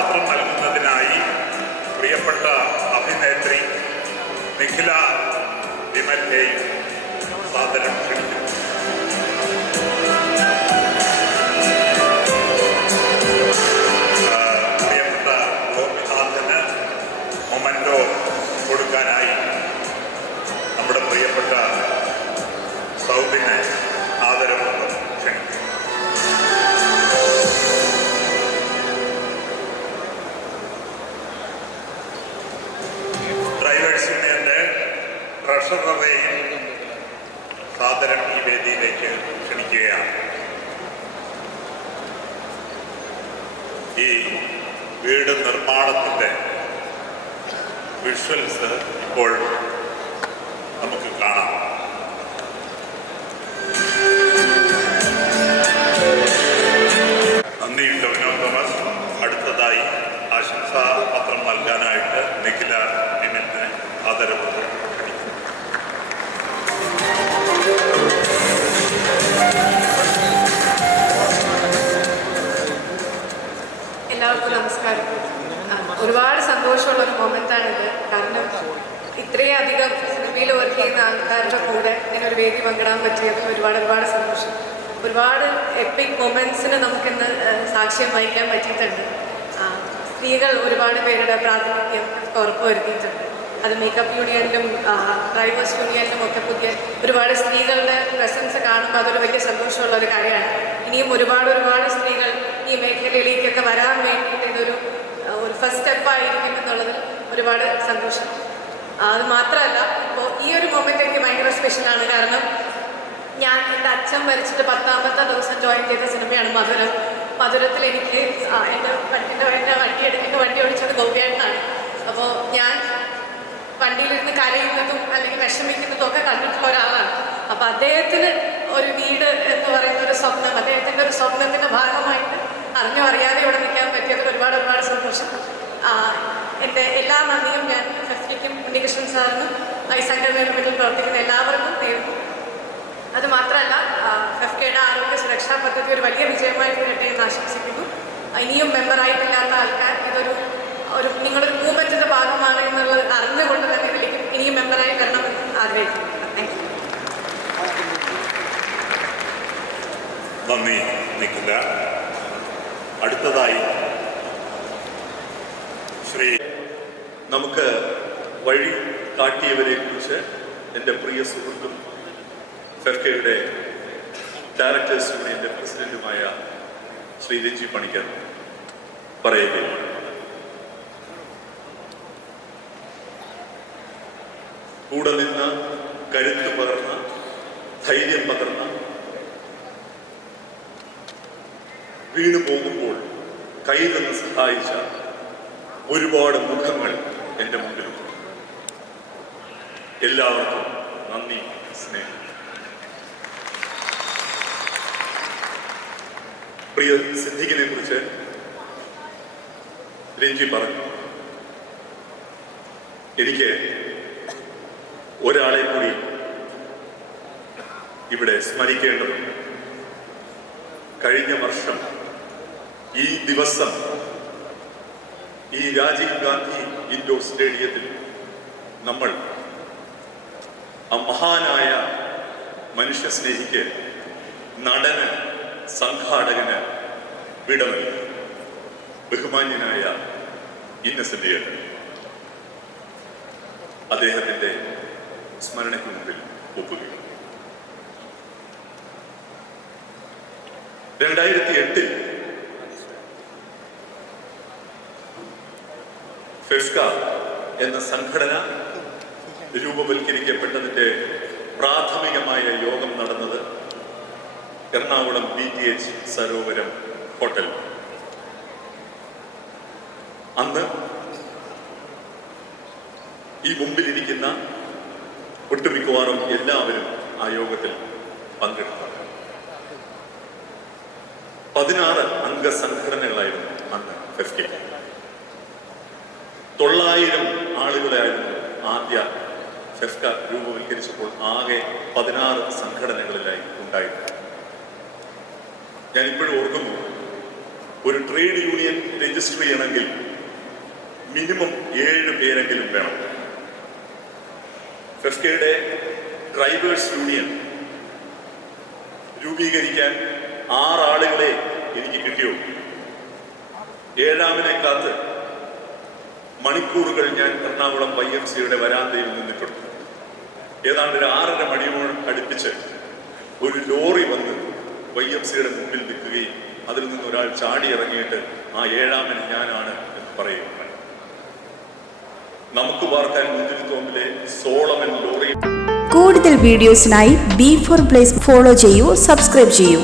പ്രശംസാപത്രം നൽകുന്നതിനായി പ്രിയപ്പെട്ട അഭിനേത്രി നിഖില വിമലിനെയും സാദരം ക്ഷണിക്കുന്നു. ട്രഷററെയും സാദരം ഈ വേദിയിലേക്ക് ക്ഷണിക്കുകയാണ്. ഈ വീട് നിർമ്മാണത്തിന്റെ വിഷ്വൽസ് ഇപ്പോൾ നമുക്ക് കാണാം. ഒരുപാട് സന്തോഷമുള്ള ഒരു മൊമെന്റാണിത് കാരണം ഇത്രയും അധികം സിനിമയിൽ വർക്ക് ചെയ്യുന്ന ആൾക്കാരുടെ കൂടെ ഇങ്ങനെ ഒരു വേദി പങ്കിടാൻ പറ്റിയതിൽ ഒരുപാട് ഒരുപാട് സന്തോഷം. ഒരുപാട് എപ്പിക് മൊമെന്റ്സിന് നമുക്കിന്ന് സാക്ഷ്യം വഹിക്കാൻ പറ്റിയിട്ടുണ്ട്. സ്ത്രീകൾ ഒരുപാട് പേരുടെ പ്രാതിനിധ്യം ഉറപ്പ് വരുത്തിയിട്ടുണ്ട്. അത് മേക്കപ്പ് യൂണിയനിലും ഡ്രൈവേഴ്സ് യൂണിയനിലും ഒക്കെ പുതിയ ഒരുപാട് സ്ത്രീകളുടെ പ്രസൻസ് കാണുമ്പോൾ അതൊരു വലിയ സന്തോഷമുള്ള ഒരു കാര്യമാണ്. ഇനിയും ഒരുപാട് ഒരുപാട് സ്ത്രീകൾ ഈ മേഖലയിലേക്കൊക്കെ വരാൻ വേണ്ടിയിട്ട് ഇതൊരു ഫസ്റ്റ് സ്റ്റെപ്പായിരിക്കും എന്നുള്ളതിൽ ഒരുപാട് സന്തോഷം. അത് മാത്രമല്ല ഇപ്പോൾ ഈ ഒരു മൊമെന്റ് എനിക്ക് ഭയങ്കര സ്പെഷ്യലാണ് കാരണം ഞാൻ എന്റെ അച്ഛൻ മരിച്ചിട്ട് പത്താമത്തെ ദിവസം ജോയിൻ ചെയ്ത സിനിമയാണ് മധുരം. മധുരത്തിൽ എനിക്ക് എന്റെ എന്റെ എന്റെ വണ്ടി എടുക്കുന്ന വണ്ടി ഓടിച്ചത് ഗോപിയായിട്ടാണ് അപ്പോൾ ഞാൻ വണ്ടിയിലിരുന്ന് കരയുന്നതും അല്ലെങ്കിൽ വിഷമിക്കുന്നതും ഒക്കെ കണ്ടിട്ടുള്ള ഒരാളാണ്. അപ്പോൾ അദ്ദേഹത്തിന് ഒരു വീട് എന്ന് പറയുന്ന ഒരു സ്വപ്നം അദ്ദേഹത്തിന്റെ ഒരു സ്വപ്നത്തിന്റെ ഭാഗമായിട്ട് അറിഞ്ഞോ അറിയാതെ ഇവിടെ നിൽക്കാൻ പറ്റിയതിൽ ഒരുപാട് ഒരുപാട് സന്തോഷം ആ, എന്റെ എല്ലാ നന്ദിയും ഞാൻ ഫെഫ്റ്റിക്കും ഉണ്ണികൃഷ്ണൻ സാറിനും ഐസാന്റെ മുന്നിൽ പ്രവർത്തിക്കുന്ന എല്ലാവർക്കും നേരുന്നു അത് മാത്രമല്ല കെയുടെ ആരോഗ്യ സുരക്ഷാ പദ്ധതി ഒരു വലിയ വിജയമായി തീരട്ടെ എന്ന് ആശംസിക്കുന്നു. ഇനിയും മെമ്പറായിട്ടില്ലാത്ത ആൾക്കാർ ഇതൊരു ഒരു നിങ്ങളൊരു മൂവ്മെന്റിന്റെ ഭാഗമാണ് എന്നുള്ളത് അറിഞ്ഞുകൊണ്ട് തന്നെ ഇതിലേക്ക് ഇനിയും മെമ്പറായി വരണമെന്ന് ആഗ്രഹിക്കുന്നു. നന്ദി നിൽക്കില്ല അടുത്തതായി ശ്രീ നമുക്ക് വഴി കാട്ടിയവരെ കുറിച്ച് എന്റെ പ്രിയ സുഹൃത്തും ഫെഫ്കയുടെ ഡയറക്ടേഴ്സ് യൂണിയന്റെ പ്രസിഡന്റുമായ ശ്രീ രഞ്ജി പണിക്കർ പറയുകയാണ് കൂടെ നിന്ന് കരുത്ത് പകർന്ന ധൈര്യം പകർന്ന വീണു പോകുമ്പോൾ കൈ തന്ന് സഹായിച്ച ഒരുപാട് മുഖങ്ങൾ എന്റെ മുമ്പിലുണ്ട്. എല്ലാവർക്കും നന്ദി സ്നേഹം. പ്രിയ സിദ്ദിഖിനെ കുറിച്ച് രഞ്ജി പറഞ്ഞു. എനിക്ക് ഒരാളെ കൂടി ഇവിടെ സ്മരിക്കേണ്ടതുണ്ട്. കഴിഞ്ഞ വർഷം ഈ ദിവസം ഈ രാജീവ് ഗാന്ധി ഇൻഡോർ സ്റ്റേഡിയത്തിൽ നമ്മൾ ആ മഹാനായ മനുഷ്യ സ്നേഹിക്ക് നടന് സംഘാടകന് വിടമല്ല ബഹുമാന്യനായ ഇന്നസെന്റിയ. അദ്ദേഹത്തിന്റെ സ്മരണയ്ക്ക് മുമ്പിൽ ഒപ്പുക രണ്ടായിരത്തി എട്ടിൽ ഫെഫ്ക എന്ന സംഘടന രൂപവൽക്കരിക്കപ്പെട്ടതിന്റെ പ്രാഥമികമായ യോഗം നടന്നത് Ernakulam B T H Sarovaram hotel. അന്ന് ഈ മുമ്പിലിരിക്കുന്ന ഒട്ടുമിക്കവാറും എല്ലാവരും ആ യോഗത്തിൽ പങ്കെടുത്തു പതിനാറ് അംഗ സംഘടനകളായിരുന്നു അന്ന് കെ തൊള്ളായിരം ആളുകളായിരുന്നു ആദ്യ ഫെഫ്ക രൂപവൽക്കരിച്ചപ്പോൾ ആകെ പതിനാറ് സംഘടനകളിലായി ഉണ്ടായിട്ടുണ്ട് ഞാൻ ഇപ്പോഴും ഓർക്കുന്നു ഒരു ട്രേഡ് യൂണിയൻ രജിസ്റ്റർ ചെയ്യണമെങ്കിൽ മിനിമം ഏഴ് പേരെങ്കിലും വേണം. ഫെഫ്കയുടെ ഡ്രൈവേഴ്സ് യൂണിയൻ രൂപീകരിക്കാൻ ആറാളുകളെ എനിക്ക് കിട്ടിയുള്ളൂ. ഏഴാമിനെ കാത്ത് മണിക്കൂറുകൾ ഞാൻ എറണാകുളം വൈ എഫ് സിയുടെ വരാന്തയിൽ നിന്നിട്ടുണ്ട്. ഏതാണ്ട് ഒരു ആറര മണിയോട് അടുപ്പിച്ച് ഒരു ലോറി വന്ന് വൈ എഫ് സിയുടെ മുമ്പിൽ നിൽക്കുകയും അതിൽ നിന്ന് ഒരാൾ ചാടി ഇറങ്ങിയിട്ട് ആ ഏഴാമൻ ഞാനാണ് എന്ന് പറയുക നമുക്ക് പാർക്കാൻ മുന്തിരിത്തോമ്പിലെ സോളമൻ ലോറി. കൂടുതൽ വീഡിയോസിനായി ബി ഫോർ പ്ലേസ് ഫോളോ ചെയ്യൂ സബ്സ്ക്രൈബ് ചെയ്യൂ.